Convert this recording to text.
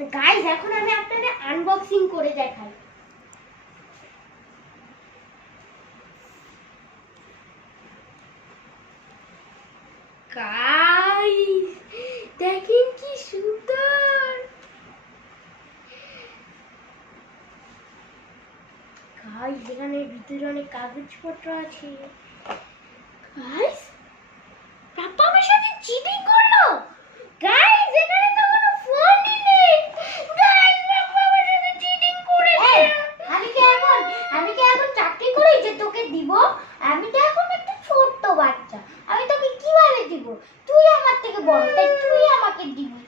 তো এখন আমি আপনাদের আনবক্সিং করে দেখাই। গাইজ দেখেন কি সুন্দর। গাইজ এখানে ভিতরে অনেক কাগজপত্র আছে। গাইজ দিব? আমি তো এখন একটা ছোট্ট বাচ্চা। আমি তোকে কীভাবে দিব? তুই আমার থেকে বড়, তাই তুই আমাকে দিবি।